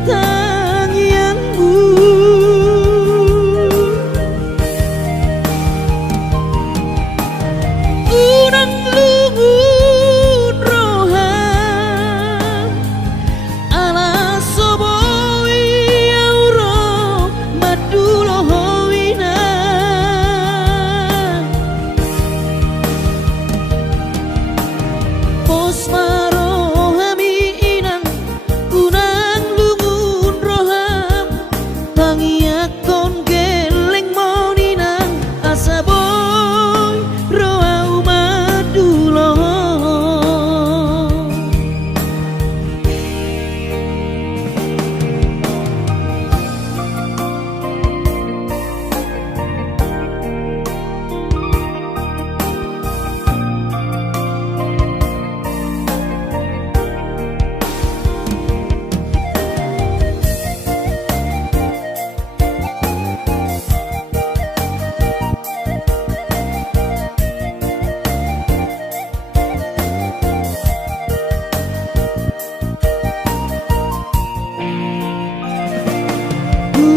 tangyanmu. Unang lungun roham ala soboi auro madulo hoina. Pos marohami inang unang lungun roham pangiakon geleng moninang asaboy roau madulo.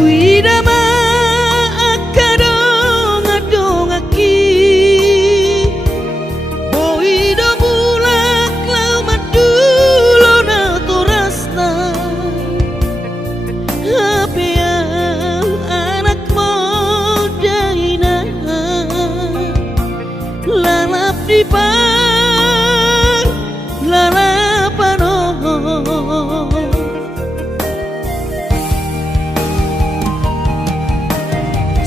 Widama akadong adongaki boido bulak lau madulo na torasta hapea anak modaina lalap di par lalapano.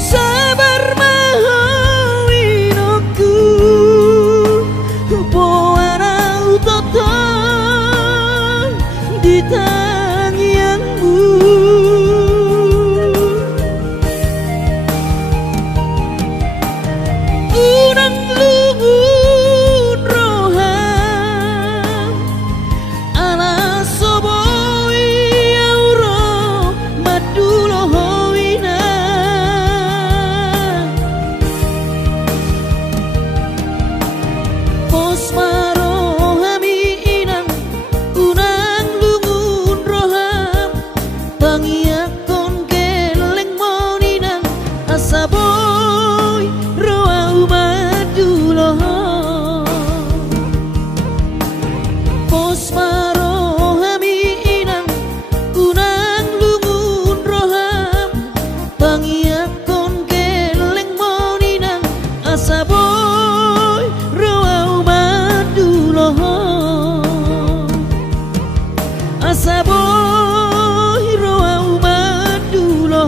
Sabar mahawinoku boara utoton di tangyanmu. Unang lungun roham ala soboi auro madulo hoina. Pos marohami inang unang lungun roham pangiakon geleng moninang asaboy roau madulo. Pos marohami inang unang lungun roham pangiakon geleng moninang asaboy roau madulo. Asaboy roau madulo.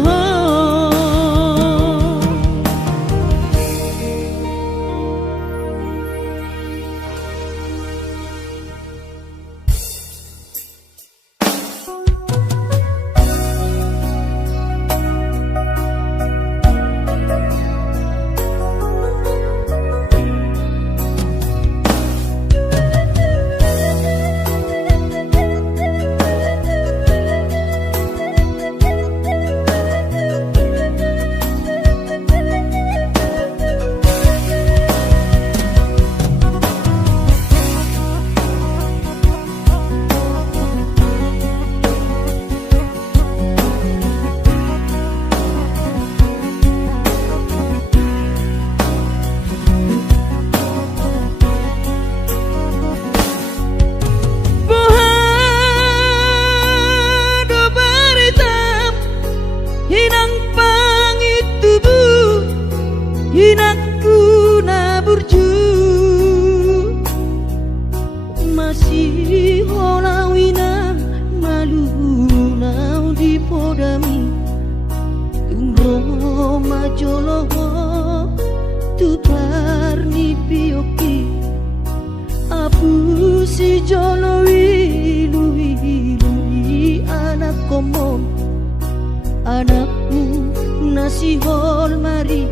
Bohado baritam hinang pangitubu hinakku naburju masih holawina malu nau di podami tungro majolo tutar ni pioki apu si jolo wilu anak komon anakmu nasi hol mari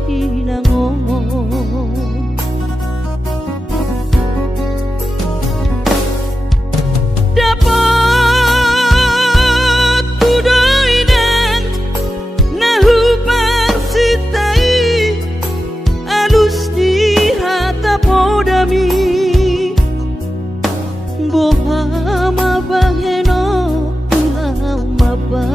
ngomong. Dapat tudoinan nahu parsitai alus di hata podami boha mabaheno pulau mabah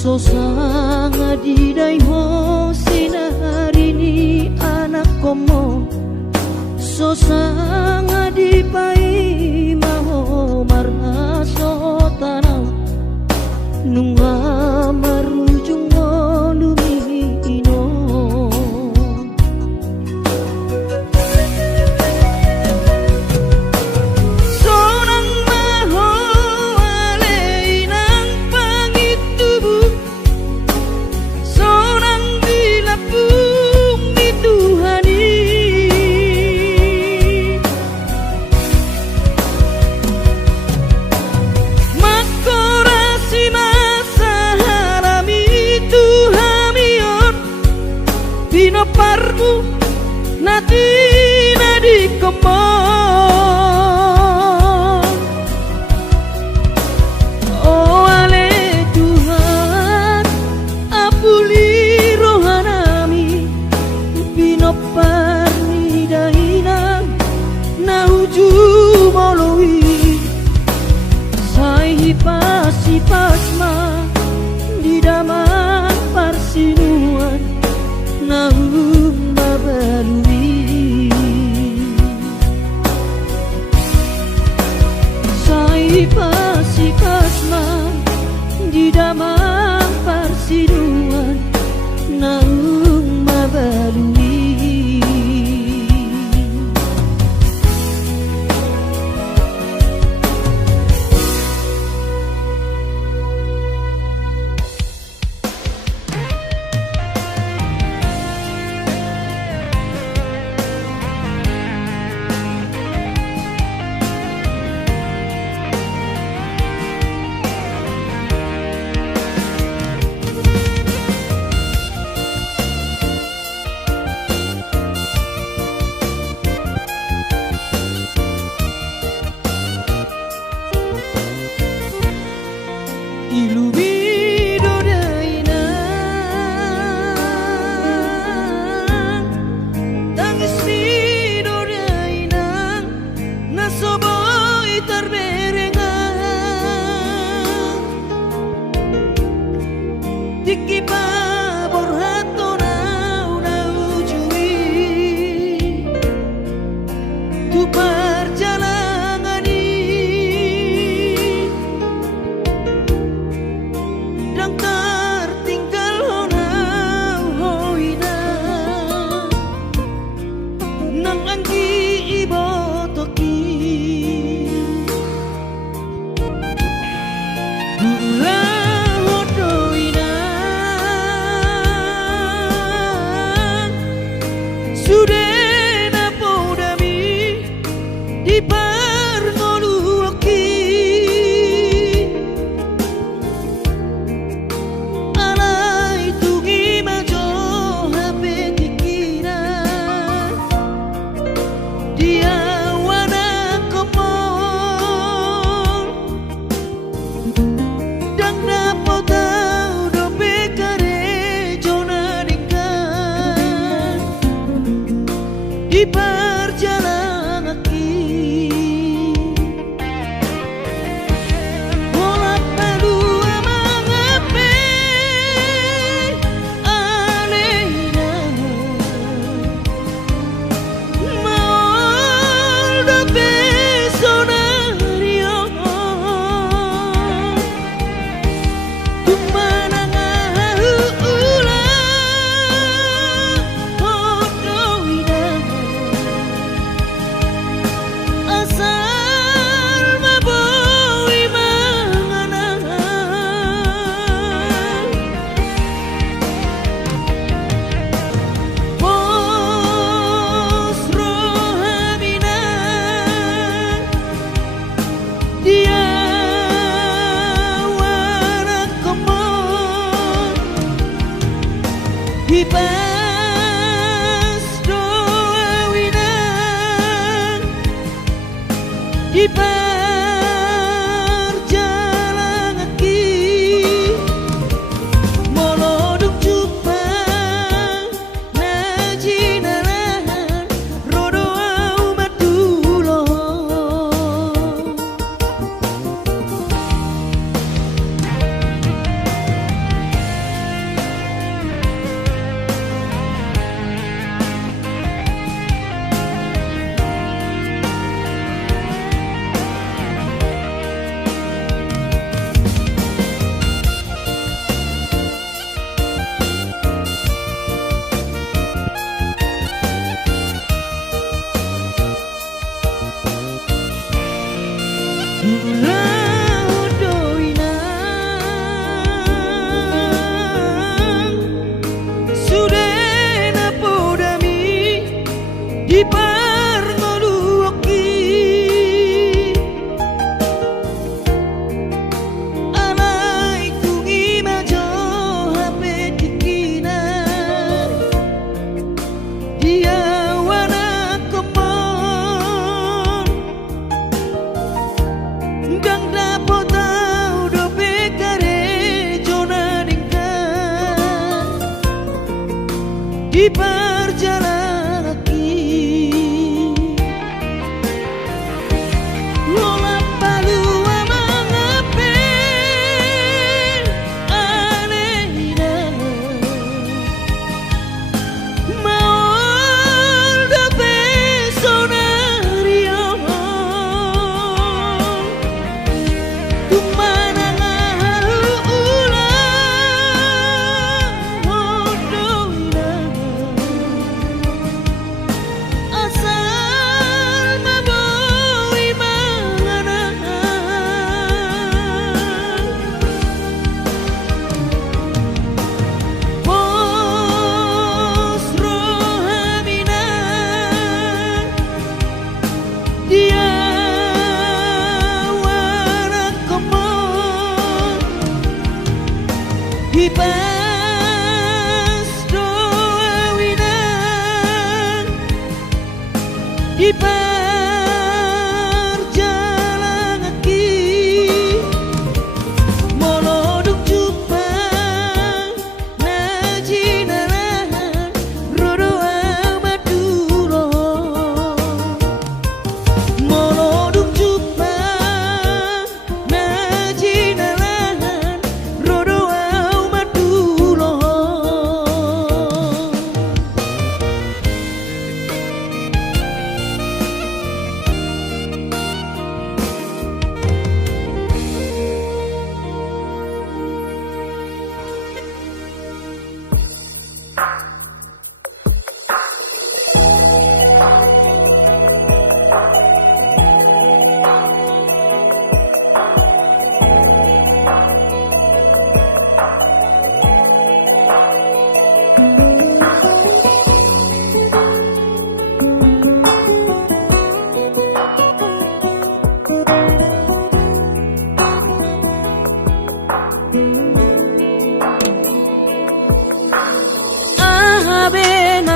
so sanga di dai ho sinarini anak komo so sanga di pai maho marna so tanau nunga marujung lumino sonang maho aleinang pangitubu sonang dilapung di Tuhani makorasi masa harami Tuhamion Bino parmu nati nadi komon oh ale Tuhan apuli rohanami Bino parni dahinang nauju molowi sai hipas-hipasma di daman parsinuan nahum babalui sai hipas-hipasma di daman parsinuan nahum babalui Ilumido dainang tangis mido dainang nasoboy terberengang tiki babor hato nau jui tu perjalanan dan tertinggal honau hoina nang anggi ibotoki gula hodoina sudena podami di parngoluoki di perjalanan ki bola padu amangape alena mal da pesonario kumana Hipas doa winang di perjalanan ki moloduk jupang najinalan rodo umat dulo di perjalanan ki moloduk jumpa najinaran rodoa maduro moloduk jumpa najinaran rodoa maduro.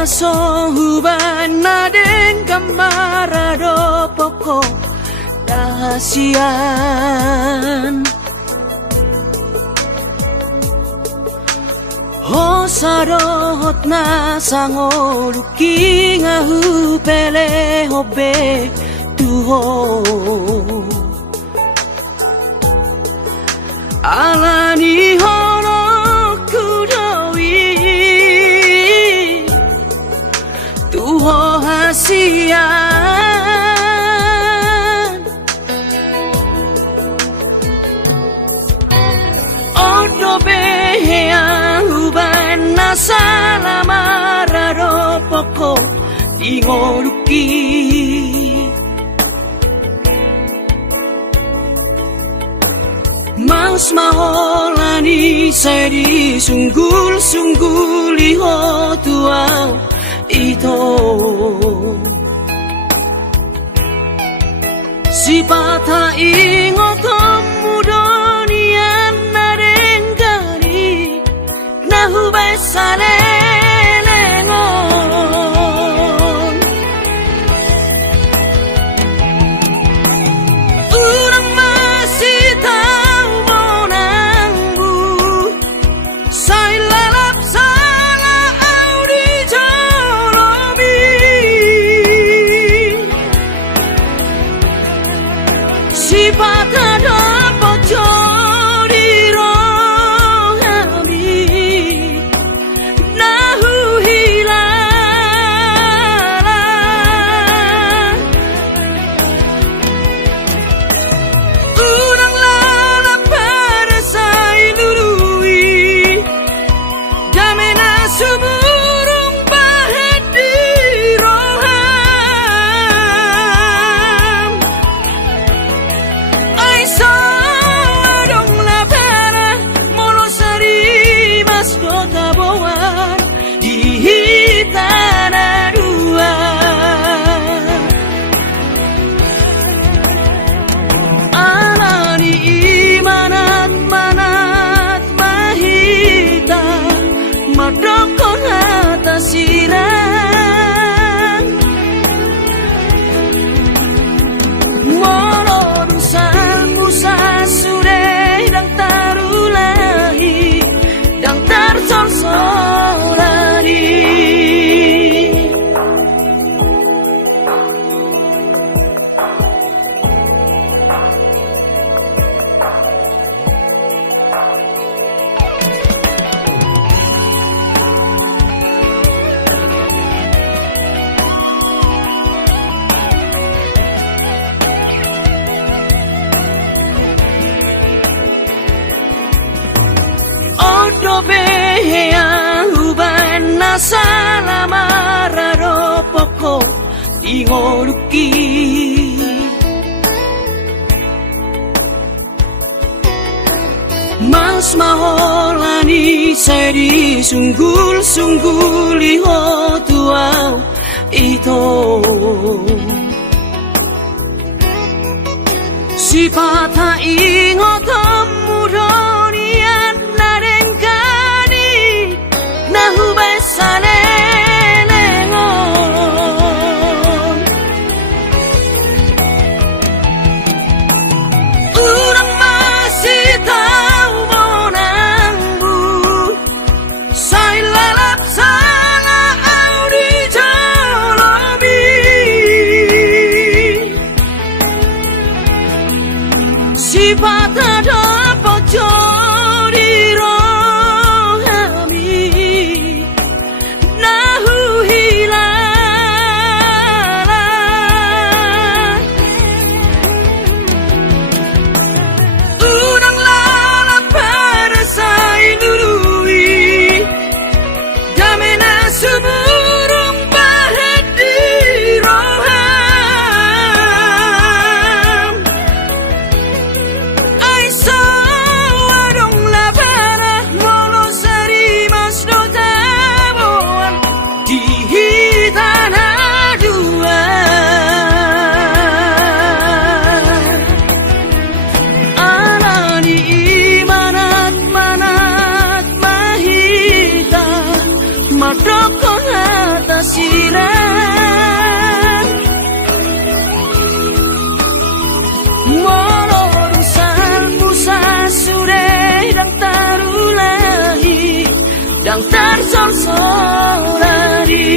Sohuban naden kamarado poko dahasian Hosarot na sangoluki ngahu pele hobe tuho alani hono kudowi tuho hasian odo behea uban nasalamarado poko ingoluki Mas maholani seri sunggul-sunggul liho tuang ito si pata ingotom mudonian narengani nahubay salelengon urang masih tahu monangbu say lalap salah audi si pata dapat jodi rohami nahu hilala urang lala pada say lului damena suburung bahet di roham Sawadong la pera molosari mas kota boan di tanah dua alani manat mahita madokon atas sirang sasure dang tarulahi dang tarsorsolari Odo behea uban nasalamarado poko ingoluki Mas maholani seri sunggul-sunggul liho tuau ito si pata ingotom mudonian narengkani nahubay salelengon sorsorari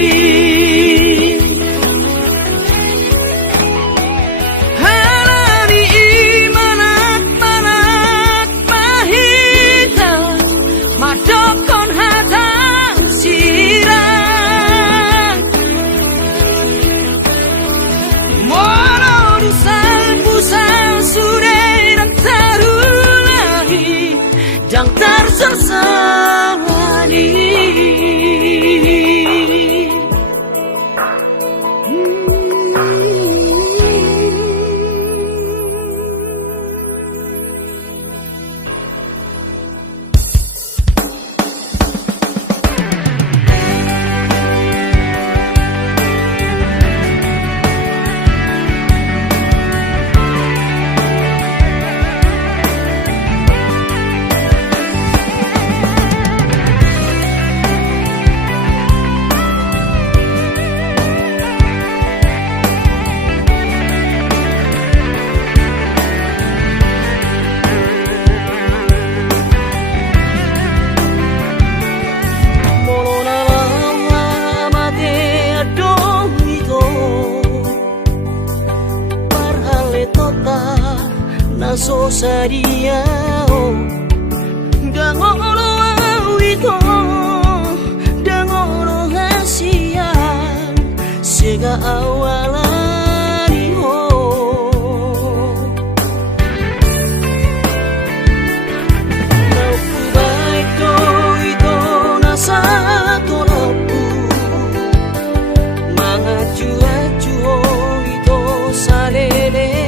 Halani imanat-manat pahita madokon hatang sirang Moro dusal pusal sureran tarulahi Jang tersesali Naso sariao dangolo awito dangolo hasian sega awalani ho Nauku baik to ito nasa tolapu mangaju-aju ito salele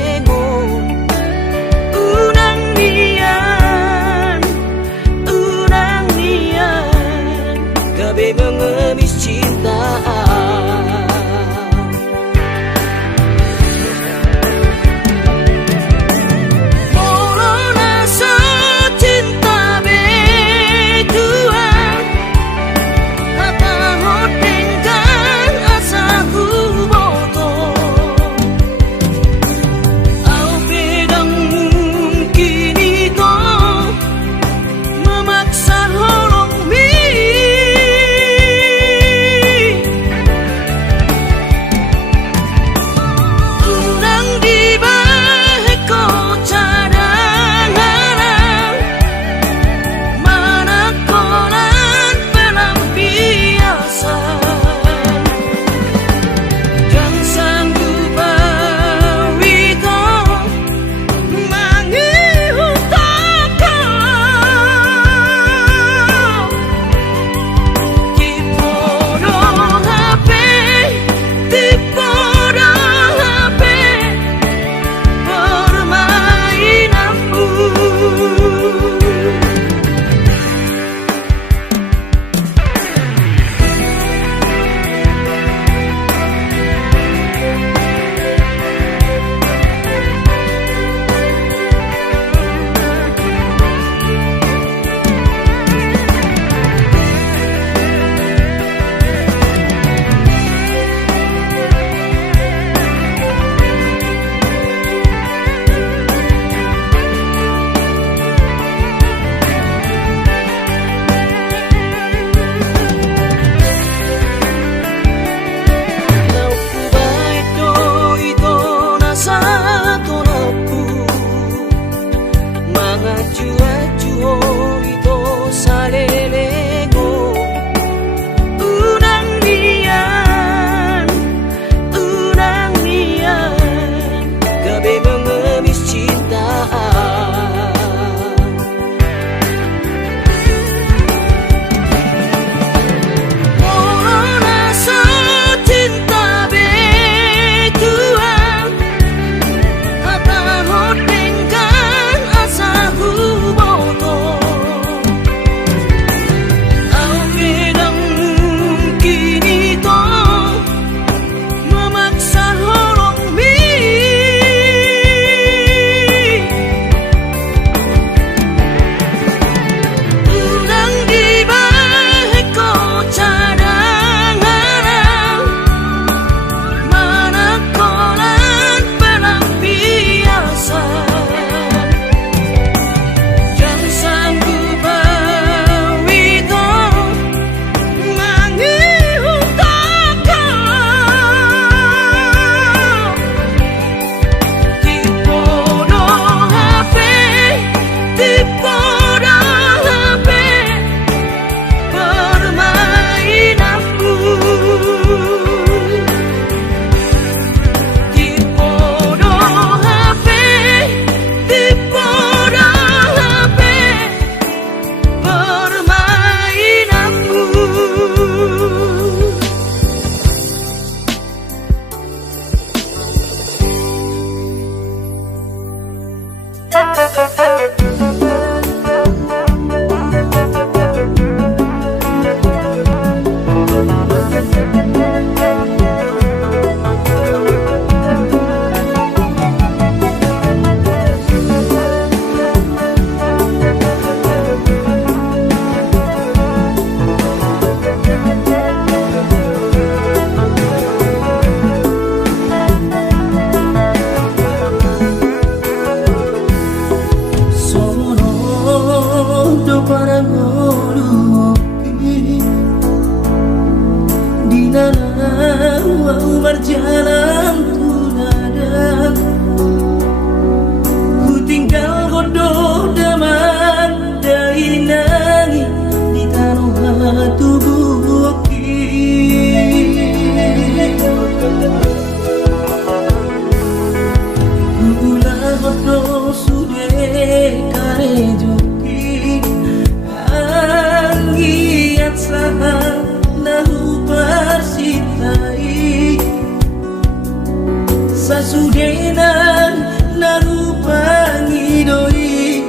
Sasudenan narupangi doi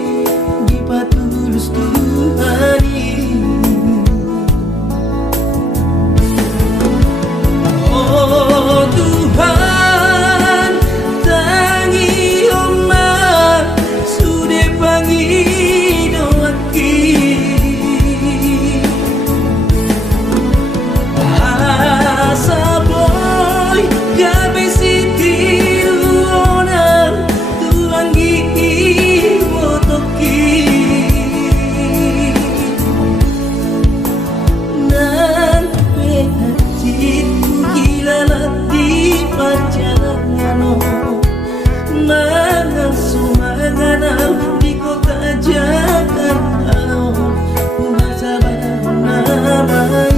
di patulus Tuhani. Oh Tuhan tangi omah sude pangi doaki asa boy gabe sitiru onar tuangi wotoki nan penatiku hilalat di perjalanan mangan sumanganam di kota Jakarta bahasa namai.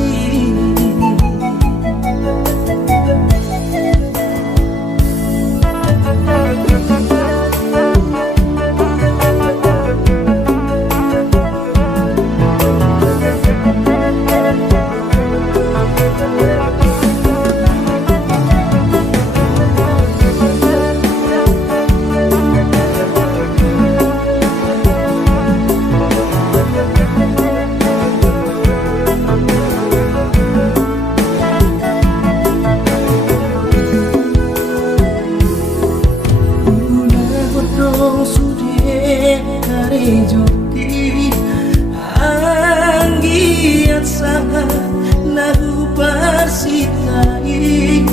Anggiat sangat nahu parsitai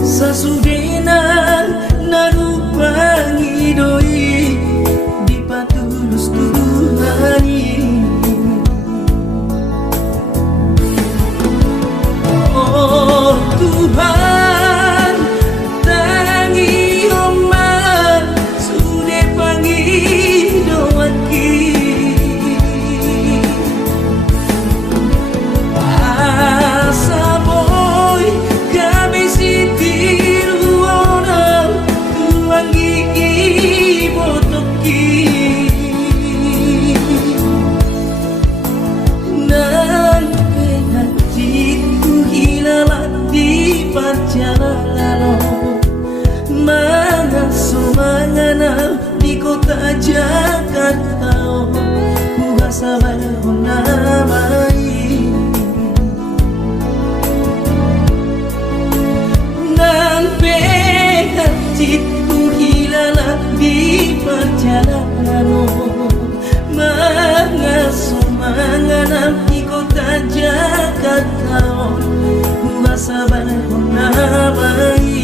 sasudenan nahu pangidoi di patulus Tuhani. Oh Tuhan tangi omah sude pangi doaki asa boy kami sitiru onam tuangi botoki nan penatiku hilalat di perjalanan mangan sumanganam di kota Jakarta bahasa namai. Nan penatiku hilalat di perjalanan mangan sumanganam di kota Jakarta bahasa namai.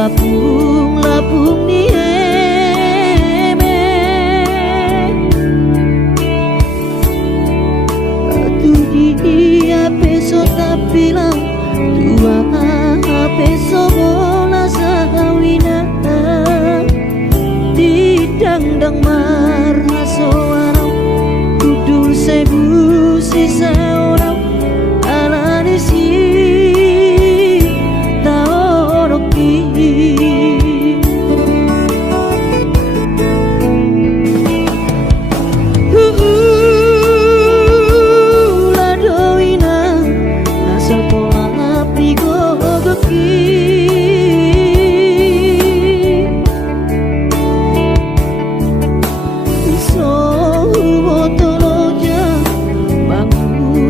Lapung ni eme tu dia peso tapilang tua peso bola sahawina didang-dang marha soarau kudul sebu sisa orang alani si taoroki. So botoloja bangun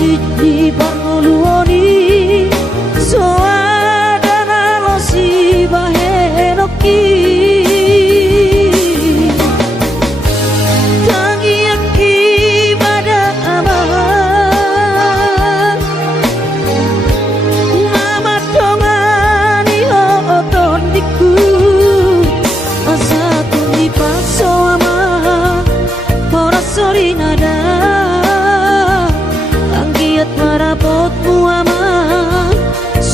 di pangoluoni soadana lo si bahenoki tangi aki pada aman mama tongani oton diku asa tuni paso ama ora sori nada anggiat marapot muama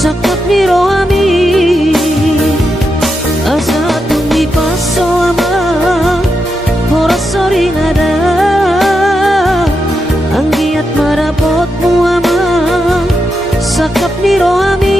sakap niro ami asa tuni paso ama ora sori nada anggiat marapot muama sakap niro ami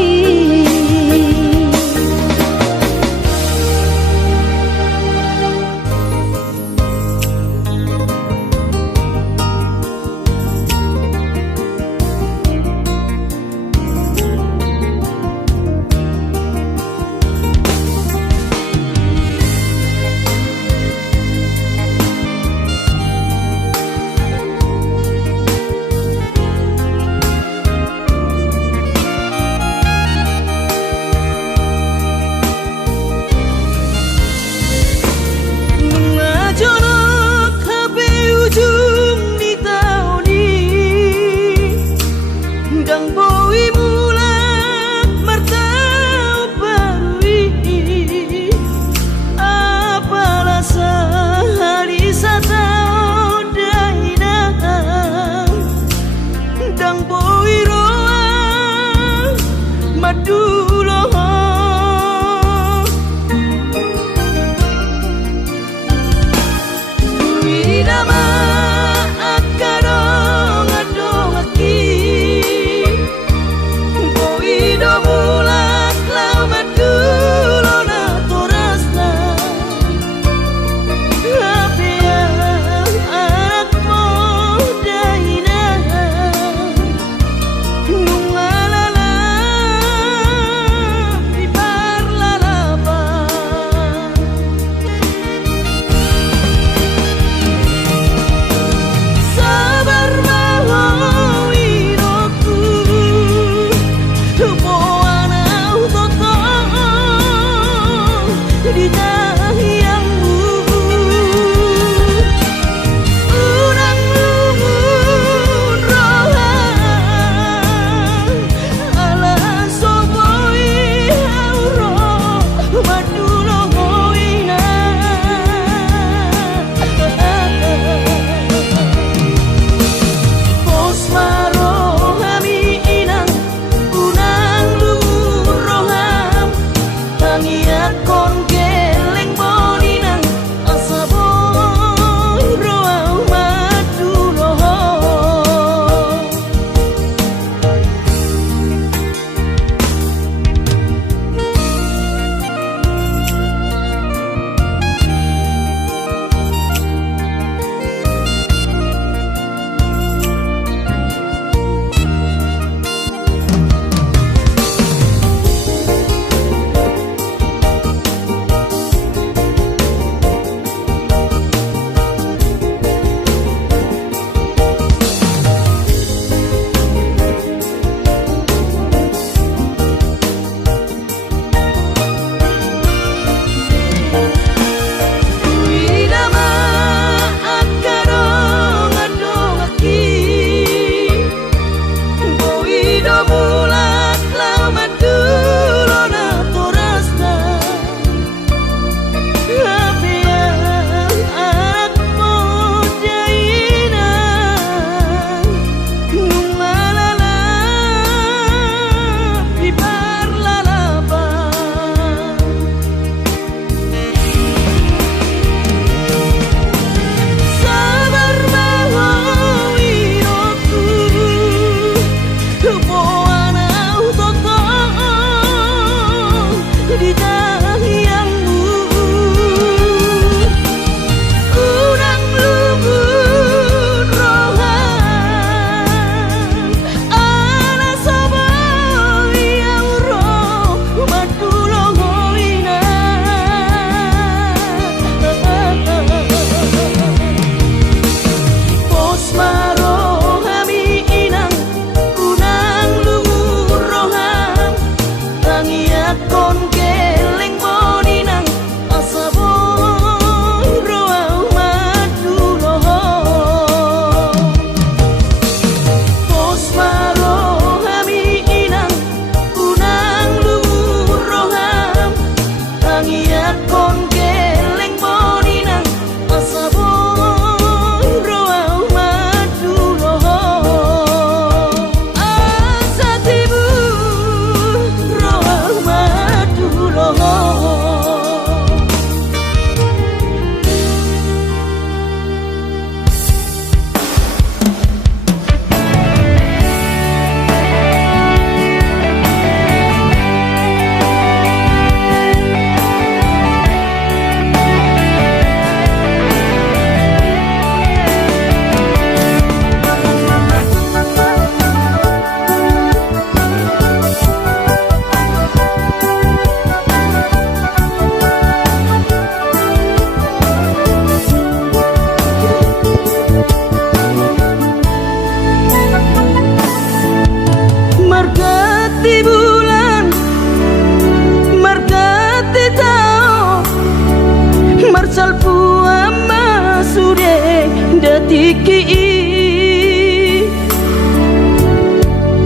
iki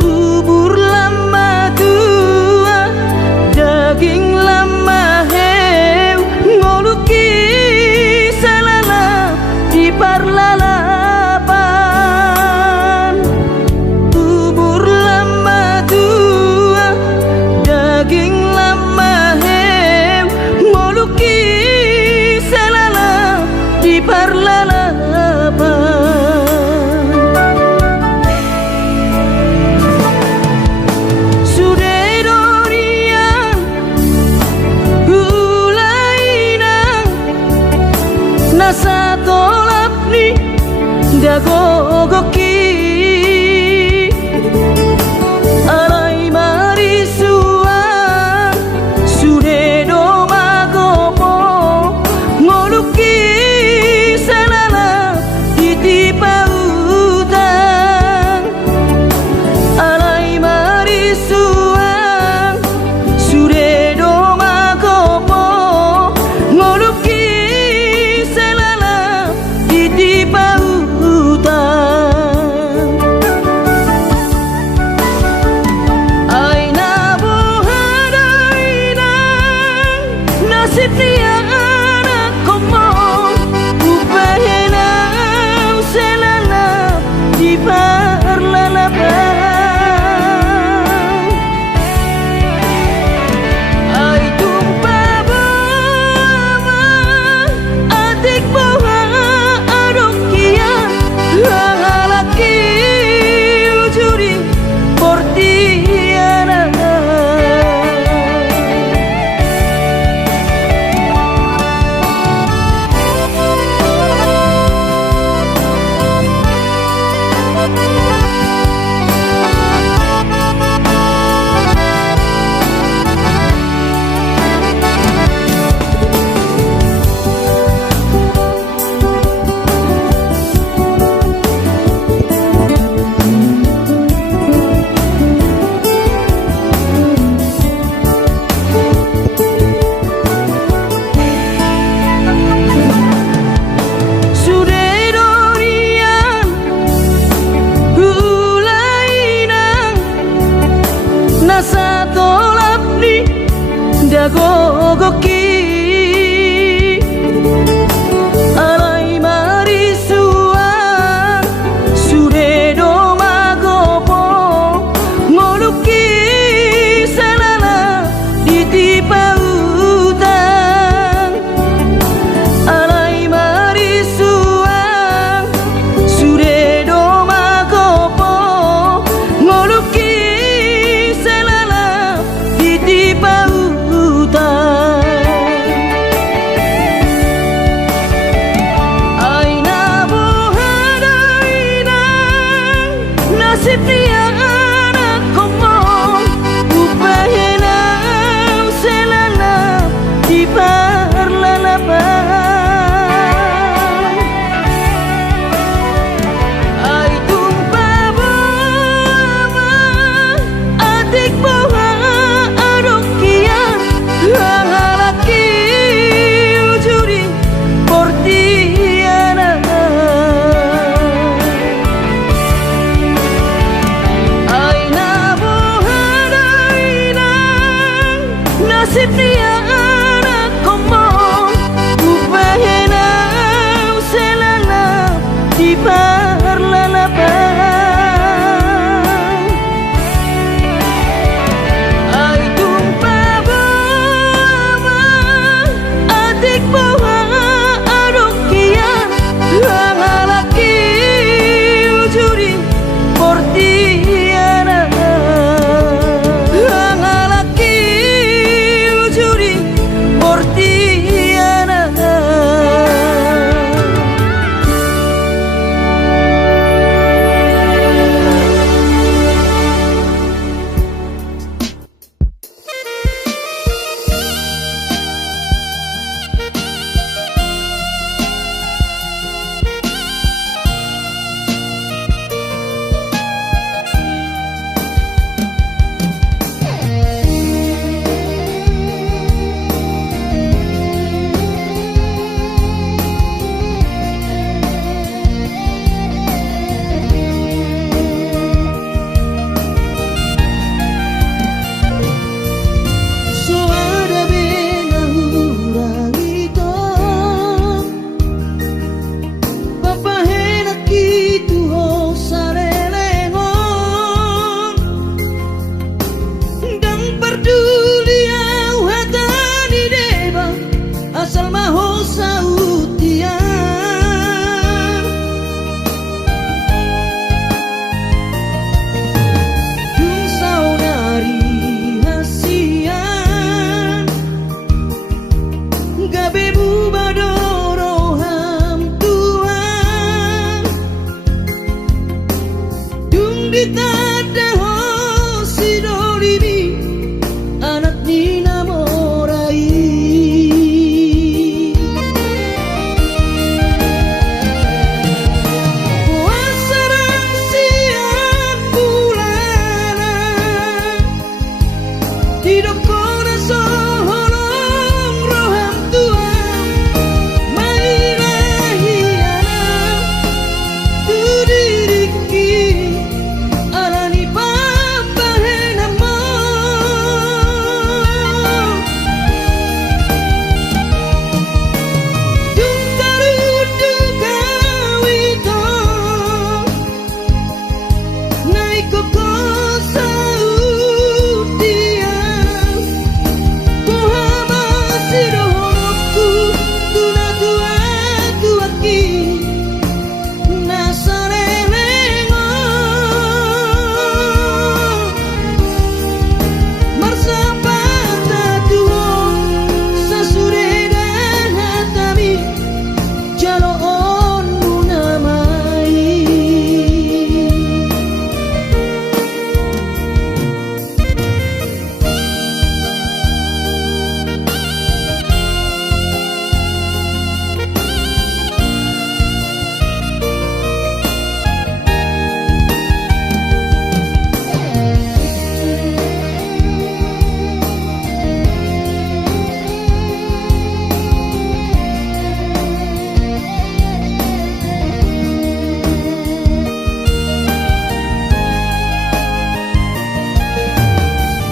bubur lama tua daging lama heu ngoluki salala di parlalapan bubur lama tua daging lama heu ngoluki salala di parlalapan nasa tolap ni dagogoki alai marisuan sude do magopo ngoluki salala titipa utang alai marisuan sude do magopo ngoluki di pautan aina bohadaina nasib dia anak komo upahena selala di parlalapan ai tumpa bawa adik bawa laki ujuri portiana nasa tolap ni dagogoki alai marisuan sude do magopo ngoluki salala titipa utang alai marisuan sude do magopo ngoluki di pautan aina bohadaina nasib dia anak komo upahena selala di parlalapan ai tumpa bawa adik bawa laki ujuri portiana aina bohadaina nasib dia anak komo upahena selala di parlalapan asal maho sautian dung saunari hasian gabe bubadoro ham tuan dung ditada ho sidolimi anak nina morai puasarang siang bulana tidak kona soholong roham tuan mairahiana tu diriki alani papahenamo dung karudu kawito naiko kosa udian Muhammad sirohku tuna tua tuaki nasarenengo marsapata tuo sasuredan hatami jalo on munamai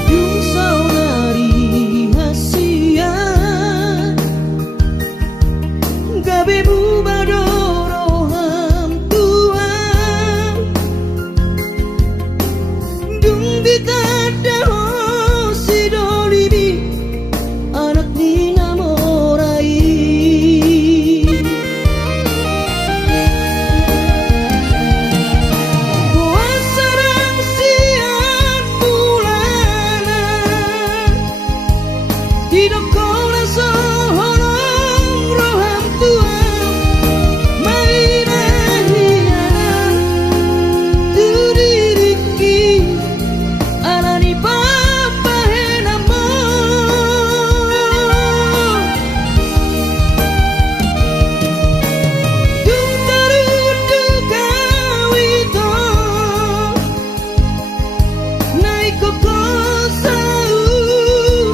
dung saunari hasian gabe bubadoro ham tuan dung ditada ho sidolimi anak nina morai puasarang siang bulana tidak kona soholong roham tuan mairahiana tu diriki alani papahenamo dung karudu kawito naiko kosa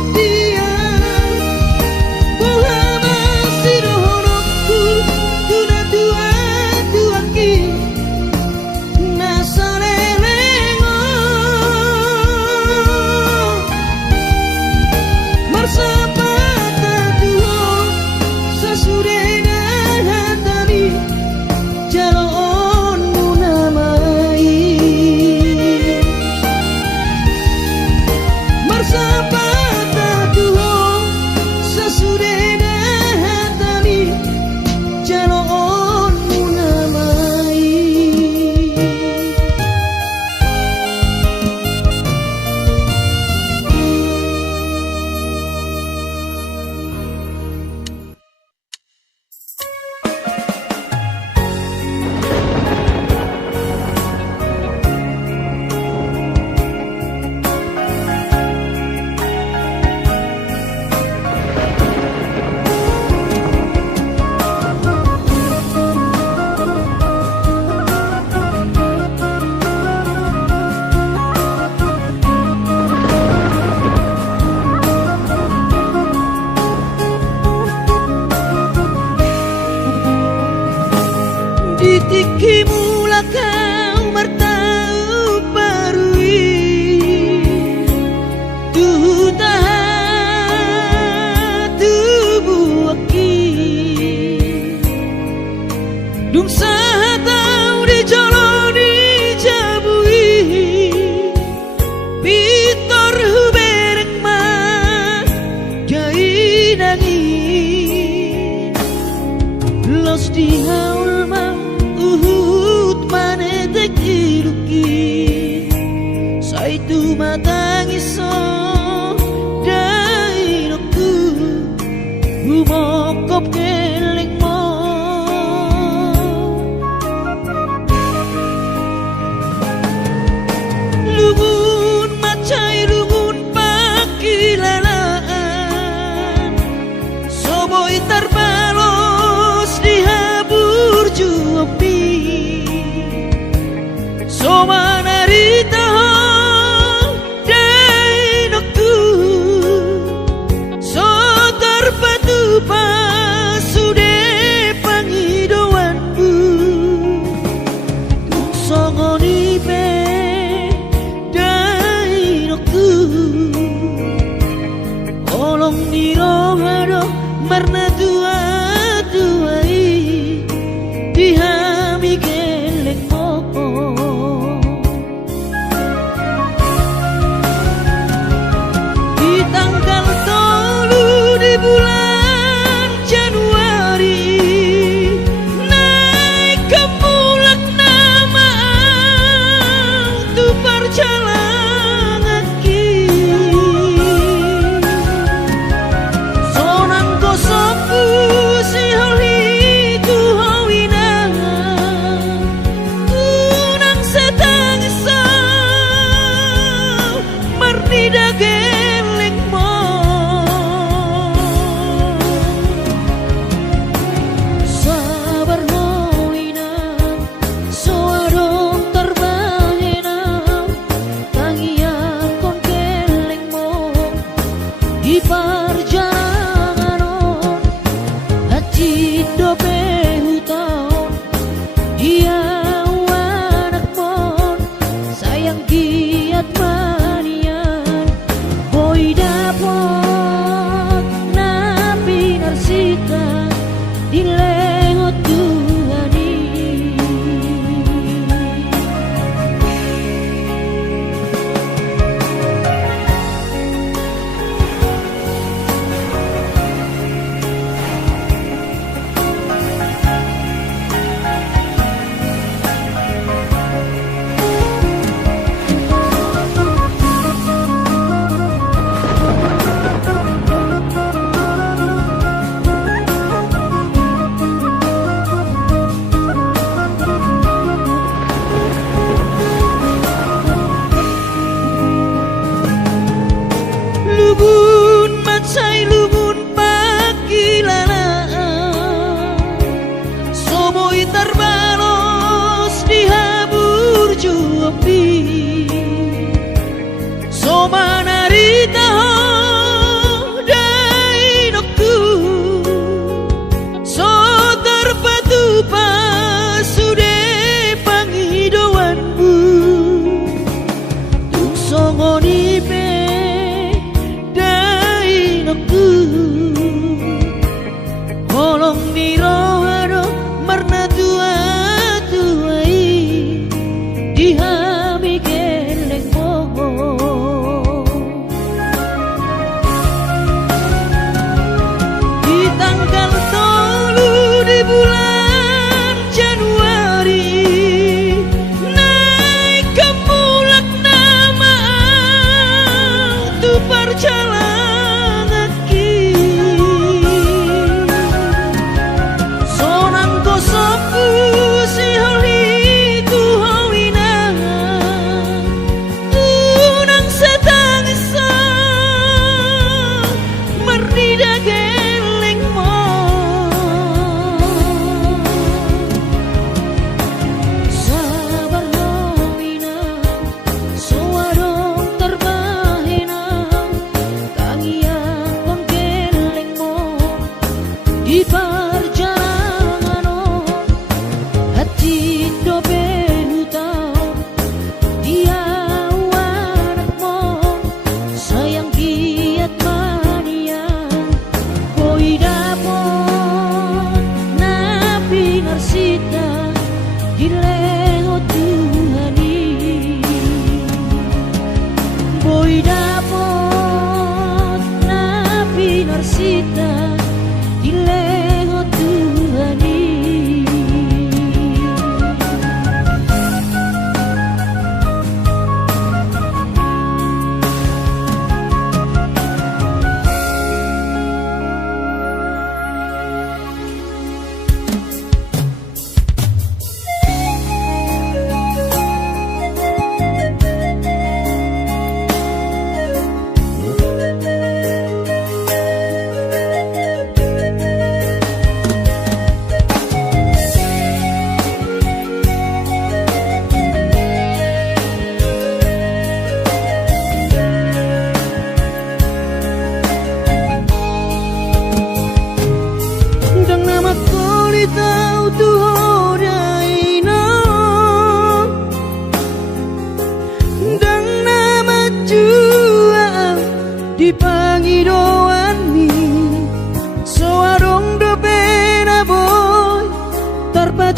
udian Muhammad sirohku tuna tua tuaki nasarenengo marsapata tuo sasuredan hatami jalo on munamai marsapata tuo sasuredan hatami jalo on munamai Ditiki mula kau martau parui tuh tahan tubuh aki dung sahatau di jaloni jabui pitor huberek ma jai nangis terus dihaul mang uhut mane tekiruki saitu matang iso dainoku humokop keling mo lugun macai lugun pakilalaan soboi terbalos dihabur juapi somanarita dainoku so terpatu pasude pangidoanku tung songoni pe dainoku olong dirohado marna dua duai dihami geleng mo di tanggal 3 di bulan Januari naik ke mulak nama tu perjalanan ki sonang kosoku si holi ku hawina kunang setang sa marnida geleng mo sabar hoina soarong terbangena tangian kon geleng mo di perjalanan hati dobe hutau dia anak mon sayang giat manian boy dapot napi narsita di lengot Tuhani lugun macai lugun pakilalaan soboi terbalos dihabur juapi somanarita dainoku so terpatu pasude pangidoanmu tung songoni pe dainoku holong nirohado marna dua duai dihami geleng mo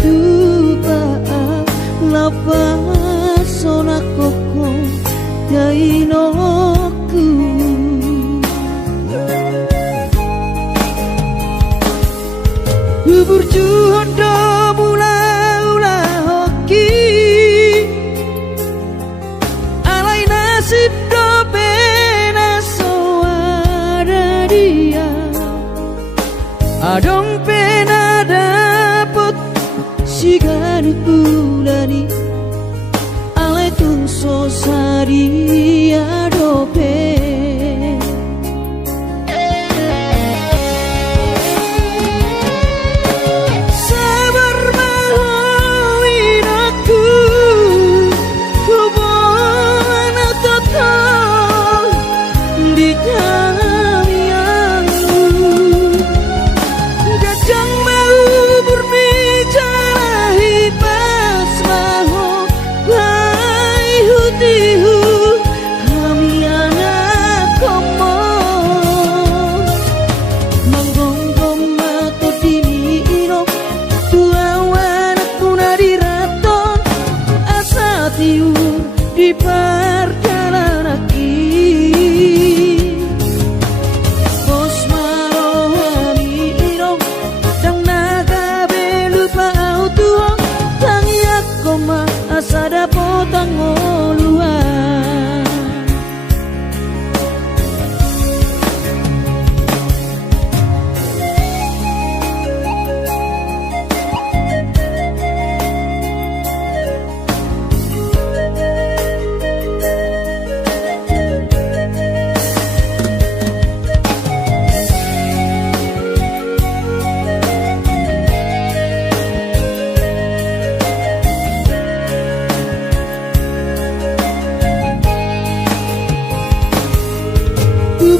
batu pa lapa sona koko dainoku bubur juhondo mula ula hoki alai nasib do pena soada dia adong pena dapet sigari bulani alai tung sosari adope di perjalanan Bos marohani irong dang naga belupa autuong tangiak koma asada potang ngoluan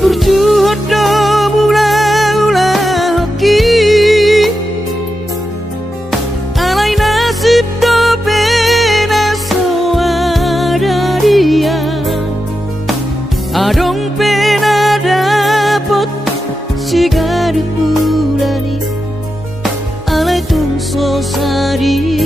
berjuhodo mula ula hoki alai nasib do pena soada dia adong pena dapot sigari bulani alai tung sosari